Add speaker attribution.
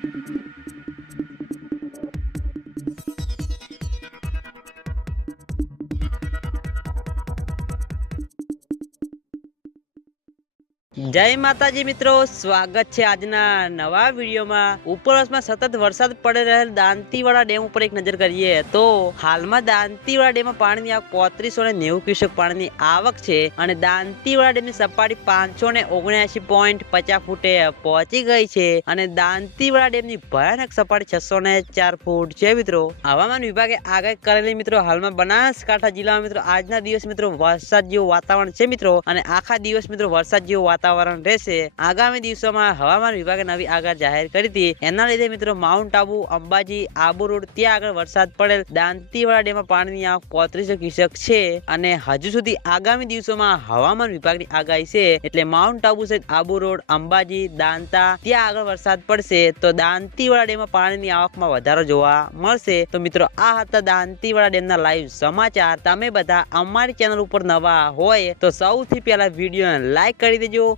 Speaker 1: Thank you. જય માતાજી મિત્રો, સ્વાગત છે આજના નવા વિડીયોમાં. ઉપરવાસમાં સતત વરસાદ પડી રહેલ દાંતીવાડા ડેમ ઉપર એક નજર કરીએ તો હાલમાં દાંતીવાડા ડેમમાં પાણીની આવક પોત્રીસો ને નેવું ક્યુસેક પાણીની આવક છે અને દાંતીવાડા ડેમની સપાટી પાંચસો ને ઓગણ્યાસી પોઈન્ટ પચાસ ફૂટે પહોંચી ગઈ છે અને દાંતીવાડા ડેમની ભયાનક સપાટી છસો ને ચાર ફૂટ છે મિત્રો. હવામાન વિભાગે આગાહી કરેલી મિત્રો, હાલમાં બનાસકાંઠા જિલ્લામાં મિત્રો, આજના દિવસ મિત્રો વરસાદ જેવું વાતાવરણ છે મિત્રો અને આખા દિવસ મિત્રો વરસાદ જેવું વાતાવરણ રહેશે. આગામી દિવસોમાં હવામાન વિભાગે નવી આગાહ જાહેર કરી હતી. એના લીધે મિત્રો માઉન્ટ આબુ, અંબાજી, આબુ રોડ ત્યાં આગળ વરસાદ પડેલ. દાંતીવાડા ડેમમાં પાણીની આવક પોત્રીસો ક્યુસેક છે અને હજુ સુધી આગામી દિવસોમાં હવામાન વિભાગની આગાહી છે એટલે માઉન્ટ આબુ સહિત આબુ રોડ, અંબાજી, દાંતા ત્યાં આગળ વરસાદ પડશે. તો દાંતીવાડા ડેમમાં પાણીની આવકમાં વધારો જોવા મળશે. તો મિત્રો, આ હતા દાંતીવાડા ડેમના લાઈવ સમાચાર. તમે બધા અમારી ચેનલ ઉપર નવા હોય તો સૌથી પહેલા વિડીયોને લાઈક કરી દેજો.